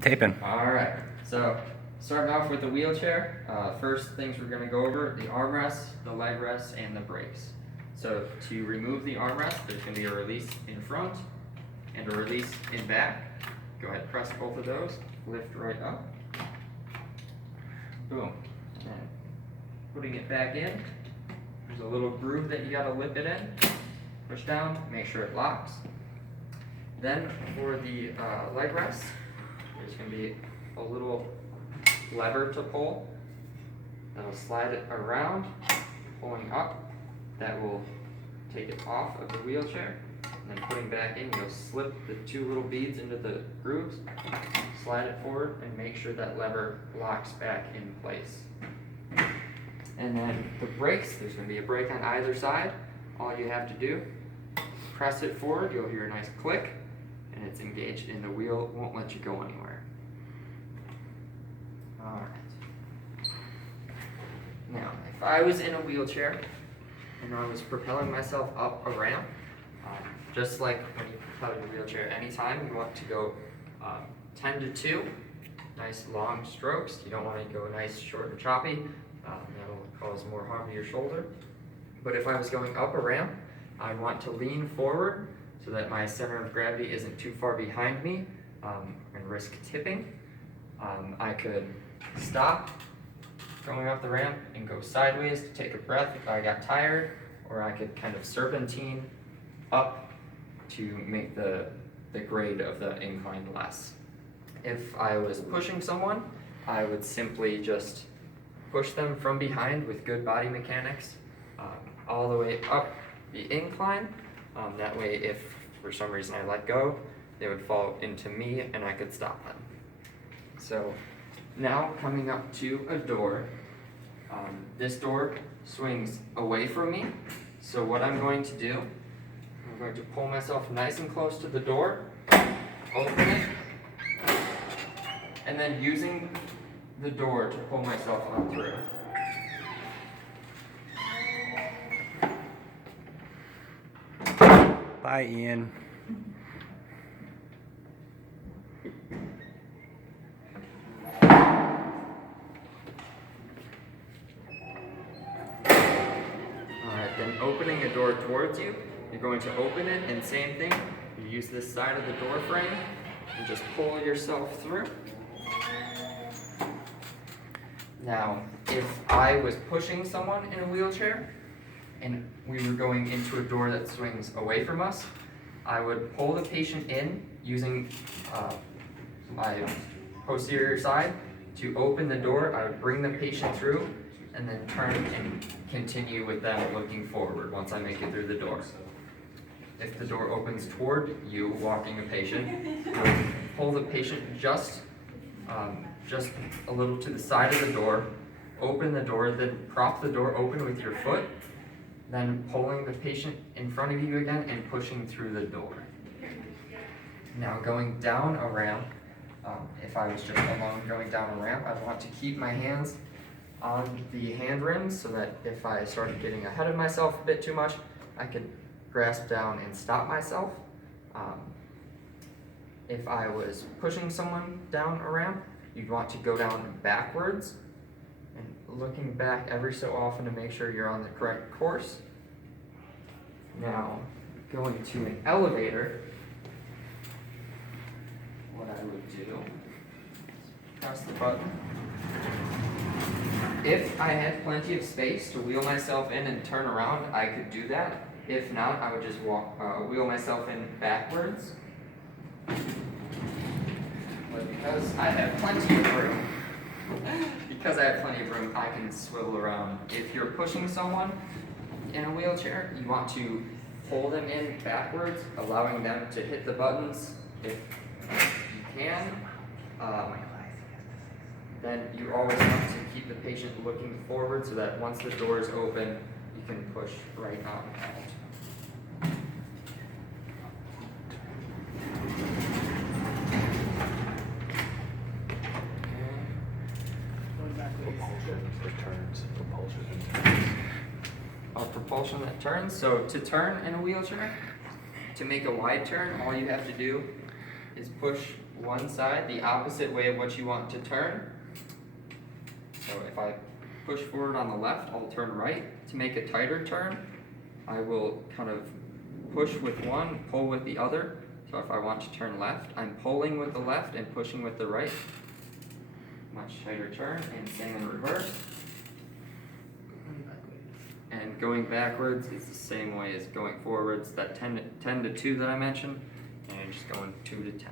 Taping. All right, so starting off with the wheelchair, first things we're gonna go over, the armrest, the leg rest, and the brakes. So to remove the armrest, there's gonna be a release in front and a release in back. Go ahead, press both of those, lift right up. Boom. And putting it back in, there's a little groove that you gotta lip it in. Push down, make sure it locks. Then for the leg rest, there's going to be a little lever to pull. That'll slide it around, pulling up. That will take it off of the wheelchair. And then putting back in, you'll slip the two little beads into the grooves, slide it forward, and make sure that lever locks back in place. And then the brakes, there's going to be a brake on either side. All you have to do, press it forward, you'll hear a nice click, and it's engaged and the wheel won't let you go anywhere. Alright. Now, if I was in a wheelchair and I was propelling myself up a ramp, just like when you propel your wheelchair anytime, you want to go 10 to 2, nice long strokes. You don't want to go nice, short, and choppy. That'll cause more harm to your shoulder. But if I was going up a ramp, I want to lean forward so that my center of gravity isn't too far behind me and risk tipping. I could stop going up the ramp and go sideways to take a breath if I got tired, or I could kind of serpentine up to make the grade of the incline less. If I was pushing someone, I would simply just push them from behind with good body mechanics all the way up the incline. That way, if for some reason I let go, they would fall into me and I could stop them. So now coming up to a door, this door swings away from me. So what I'm going to do, I'm going to pull myself nice and close to the door, open it, and then using the door to pull myself on through. Bye, Ian. Alright, then opening a door towards you, you're going to open it, and same thing, you use this side of the door frame and just pull yourself through. Now, if I was pushing someone in a wheelchair and we were going into a door that swings away from us, I would pull the patient in using my posterior side to open the door. I would bring the patient through and then turn and continue with them looking forward once I make it through the door. If the door opens toward you walking a patient, I would pull the patient just a little to the side of the door, open the door, then prop the door open with your foot, then pulling the patient in front of you again and pushing through the door. Now going down a ramp, if I was just alone going down a ramp, I'd want to keep my hands on the hand rims so that if I started getting ahead of myself a bit too much, I could grasp down and stop myself. If I was pushing someone down a ramp, you'd want to go down backwards and looking back every so often to make sure you're on the correct course. Now, going to an elevator, what I would do is press the button. If I had plenty of space to wheel myself in and turn around, I could do that. If not, I would just wheel myself in backwards. But because I have plenty of room, I can swivel around. If you're pushing someone in a wheelchair, you want to pull them in backwards, allowing them to hit the buttons if you can. Then you always want to keep the patient looking forward so that once the door is open, you can push right on out. Propulsion that turns. So to turn in a wheelchair, to make a wide turn, all you have to do is push one side the opposite way of what you want to turn. So if I push forward on the left, I'll turn right. To make a tighter turn, I will kind of push with one, pull with the other. So if I want to turn left, I'm pulling with the left and pushing with the right. Much tighter turn, and same in reverse. And going backwards is the same way as going forwards, that 10 to 2 that I mentioned, and just going 2 to 10.